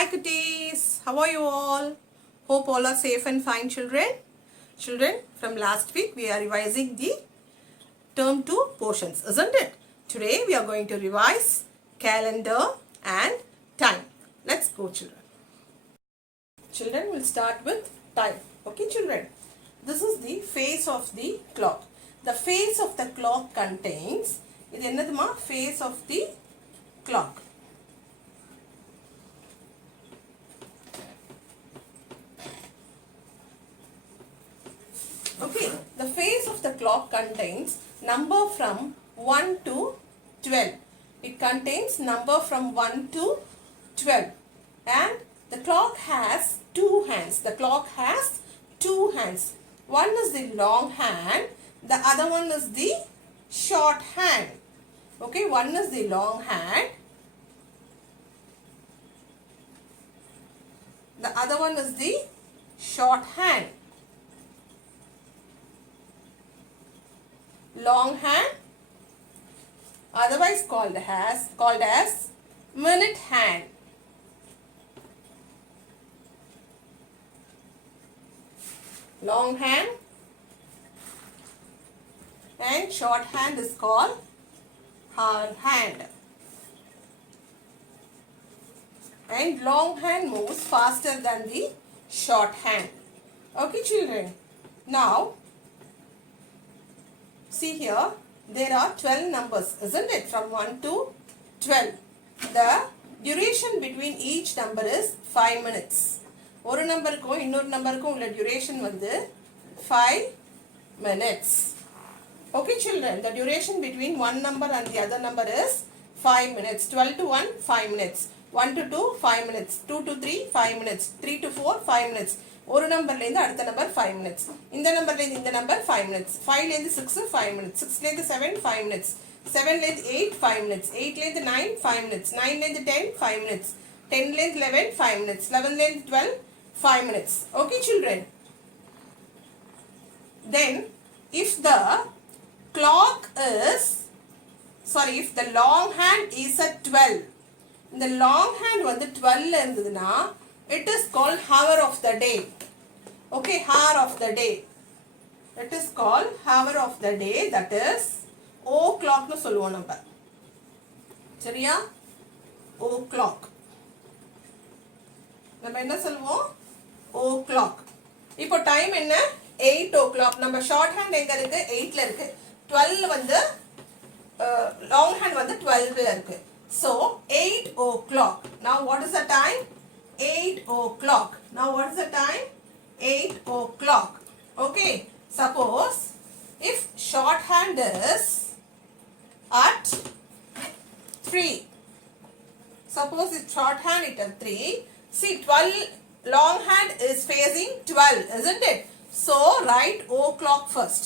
Hi kitties, how are you all? Hope all are safe and fine children. Children, from last week we are revising the term 2 portions, isn't it? Today we are going to revise calendar and time. Let's go children. Children, will start with time. Okay children, this is the face of the clock. The face of the clock contains, இது என்னதுமா face of the clock. Okay, the face of the clock contains number from 1 to 12. It contains number from 1 to 12. And the clock has two hands. The clock has two hands. One is the long hand. The other one is the short hand. Okay, one is the long hand. The other one is the short hand. Long hand, otherwise called as minute hand. Long hand and short hand is called hour hand. And long hand moves faster than the short hand. Okay children, now see here, there are 12 numbers, isn't it? From 1 to 12. The duration between each number is 5 minutes. ஒரு நம்பருக்கும் இன்னொரு நம்பருக்கும் உள்ள duration வந்து 5 minutes. Okay children, the duration between one number and the other number is 5 minutes. 12 to 1, 5 minutes. 1 to 2, 5 minutes. 2 to 3, 5 minutes. 3 to 4, 5 minutes. ஒரு நம்பர்ல இருந்து அடுத்த நம்பர் 5 minutes. இந்த நம்பர்ல இருந்து இந்த நம்பர் 5 minutes. 5 ல இருந்து 6 5 minutes. 6 ல இருந்து 7 5 minutes. 7 ல இருந்து 8 5 minutes. 8 ல இருந்து 9 5 minutes. 9 ல இருந்து 10 5 minutes. 10 ல இருந்து 11 5 minutes. 11 ல இருந்து 12 5 minutes. Okay children. Then if the clock is if the long hand is at 12, இந்த long hand வந்து 12 ல இருந்ததுனா it is called hour of the day. Okay, hour of the day. It is called hour of the day, that is o'clock னு சொல்லுவோம் நம்ம. சரியா? o'clock. நம்ம என்ன சொல்லுவோம்? o'clock. இப்போ டைம் என்ன? 8 o'clock. நம்ம ஷார்ட் ஹேண்ட் எங்க இருக்கு? 8 ல இருக்கு. 12 வந்து long hand வந்து 12 ல இருக்கு. So 8 o'clock. Now what is the time? 8 o'clock. Now what is the time? 8 o'clock. Okay. Suppose if short hand is at 3. Suppose if short hand is at 3. See 12, long hand is facing 12, isn't it? So write o'clock first.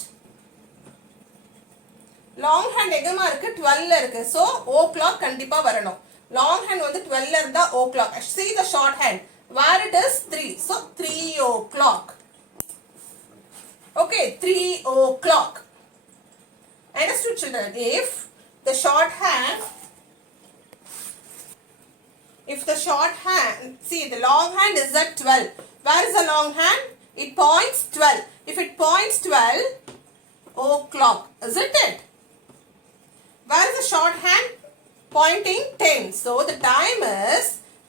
Long hand எங்கமா இருக்கு? 12 ல இருக்கு. So o'clock கண்டிப்பா வரணும். Long hand வந்து 12 ல இருந்தா o'clock. See the short hand. Where it is? 3. So 3 o'clock. Okay, 3 o'clock. Understood children? If the short hand, see the long hand is at 12. Where is the long hand? It points 12. If it points 12, o'clock, isn't it? Where is the short hand? Pointing 10. So the time is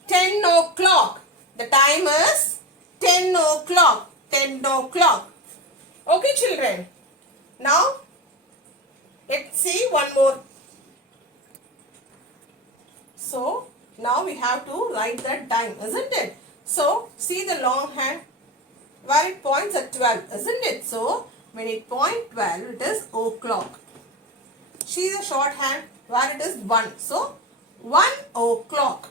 10 o'clock. The time is 10 o'clock. 10 o'clock. Okay children. Now let's see one more. So now we have to write that time, isn't it? So see the long hand where it points at 12, isn't it? So when it points 12, it is o'clock. See the short hand where it is 1. So 1 o'clock.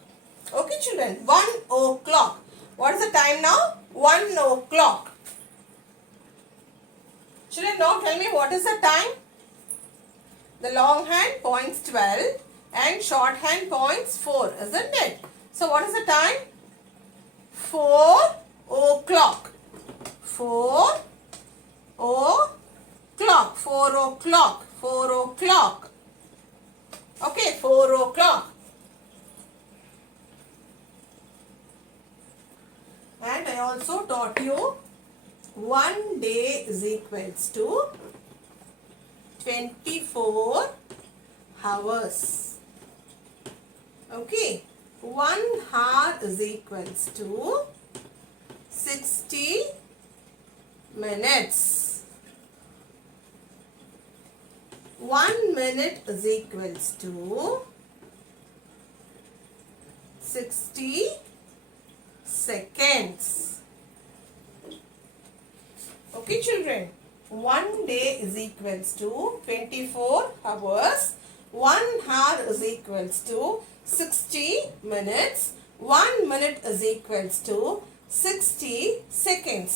Okay children, 1 o'clock. What is the time now? 1 o'clock. Children, now tell me what is the time? The long hand points 12 and short hand points 4, isn't it? So what is the time? 4 o'clock. 4 o'clock. 4 o'clock. 4 o'clock. Okay, 4 o'clock. And I also taught you 1 day is equals to 24 hours. Okay. 1 hour is equals to 60 minutes. 1 minute is equals to 60 seconds. Okay, children. 1 day is equals to 24 hours. 1 hour is equals to 60 minutes. 1 minute is equals to 60 seconds.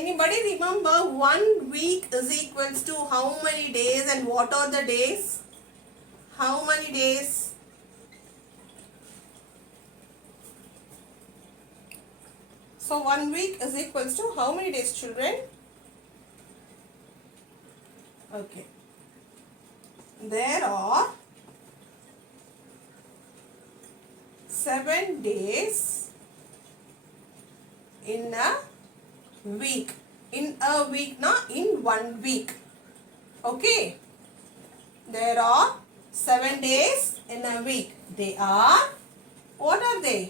Anybody remember 1 week is equals to how many days and what are the days? How many days? So 1 week is equals to how many days, children? Okay. There are 7 days in a week. In a week, not in 1 week. Okay. There are 7 days in a week. They are, what are they?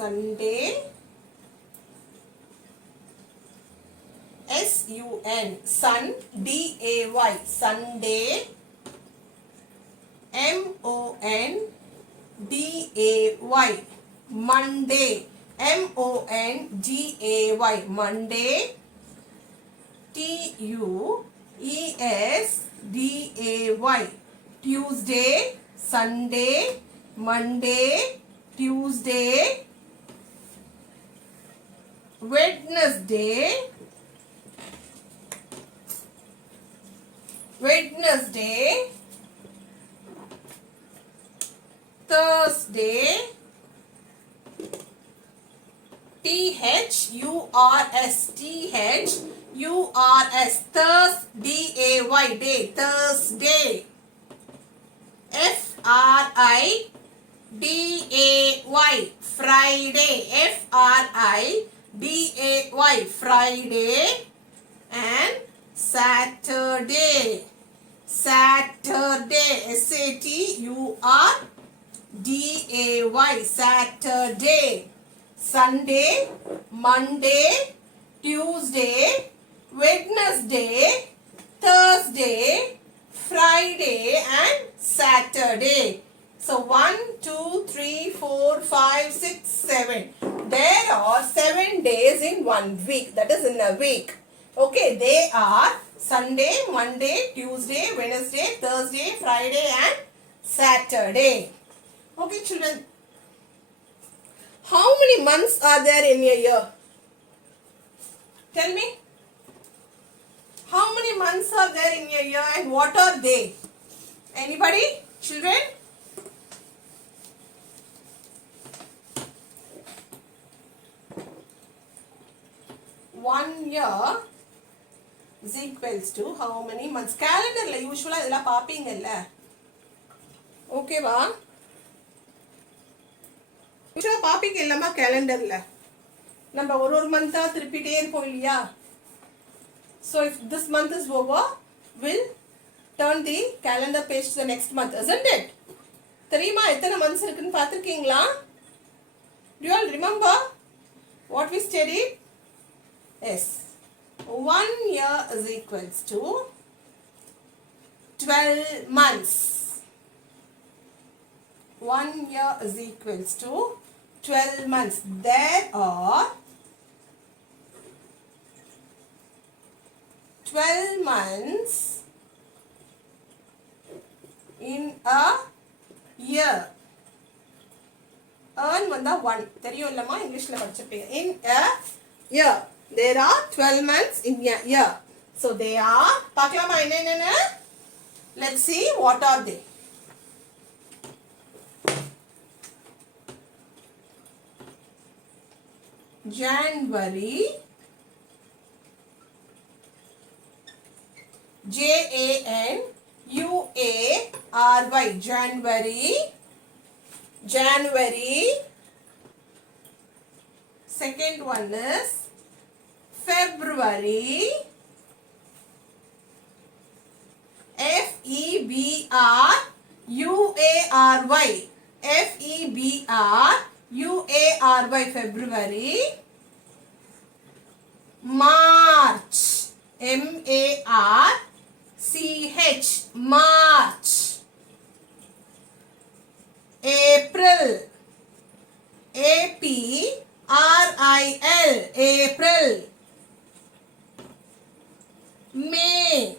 Sunday, S-U-N, Sun, D-A-Y, Sunday, M-O-N-D-A-Y, Monday, M-O-N-G-A-Y, Monday, T-U-E-S-D-A-Y, Tuesday, Sunday, Monday, Tuesday, Wednesday, Thursday, T-H-U-R-S, T-H-U-R-S, Thursday, day, Thursday, F-R-I-D-A-Y, Friday, F-R-I-D-A-Y, Friday, and Saturday, S-A-T-U-R-D-A-Y, Saturday, Sunday, Monday, Tuesday, Wednesday, Thursday, Friday, and Saturday. So 1, 2, 3, 4, 5, 6, 7. There are 7 days in 1 week. That is in a week. Okay, they are Sunday, Monday, Tuesday, Wednesday, Thursday, Friday, and Saturday. Okay, children. How many months are there in a year? Tell me. How many months are there in a year and what are they? Anybody? Children? One year is equals to how many months? Calendar la usually idella paapingalla. Okay va? Usually paapingallama calendar la. Number ஒரு month திருப்பிட்டே இருப்போம் இல்லையா? So if this month is over, we'll turn the calendar page to the next month, isn't it? தெரியுமா எத்தனை months இருக்குன்னு பார்த்திருக்கீங்களா? Do you all remember what we studied? Yes. 1 year is equals to 12 months. 1 year is equals to 12 months. There are 12 months in a year. Earn vanda 1. தெரியும் இல்லமா இங்கிலீஷ்ல படிச்சிருப்பீங்க. In a year. There are 12 months in a year. So they are, பார்க்கலாமா என்னென்ன? Let's see what are they. January, January, January, January. Second one is February. February. February. February. March. March. March. April. April. April. May.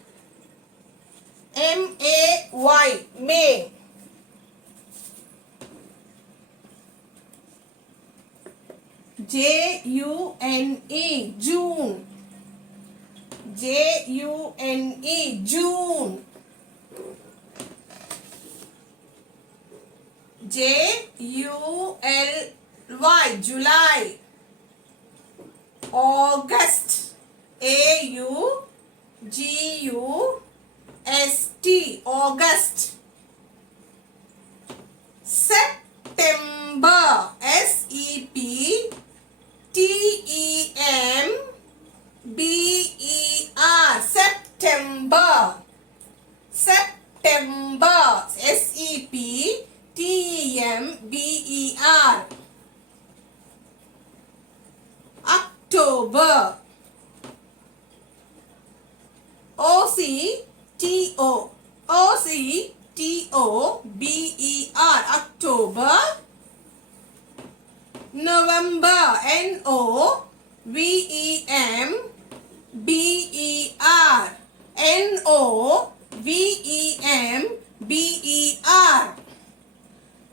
May. June. June. June. July. August. August. September. September. September. September. October. October. November.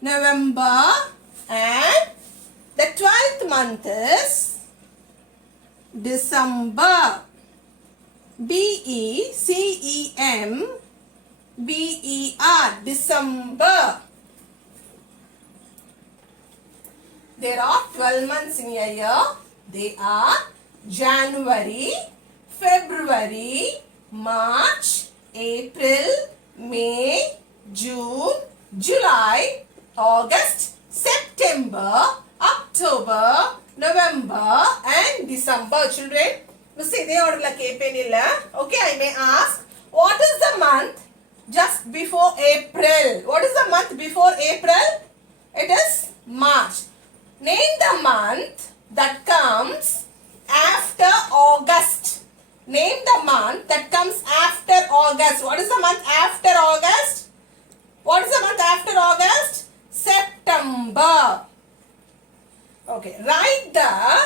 November. And the 12th month is December. December. There are 12 months in a year. They are January, February, March, April, May, June, July, August, September, October, November and December. Children, Miss idhe order la kepenilla. Okay, I may ask, what is the month just before April? What is the month before April? It is March. Name the month that comes after August. Name the month that comes after August. What is the month after August? What is the month after August? September. Okay, write the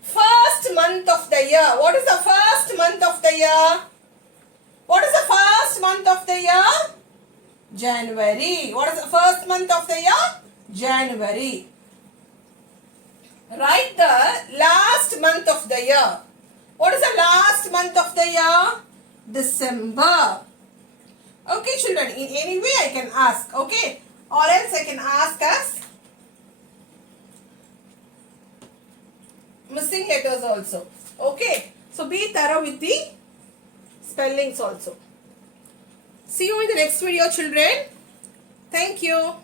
first month of the year. What is the first month of the year? What is the first month of the year? January. What is the first month of the year? January. Write the last month of the year. What is the last month of the year? December. Okay, children, in any way I can ask, okay? Or else I can ask as missing letters also. Okay? So be thorough with the spellings also. See you in the next video, children. Thank you.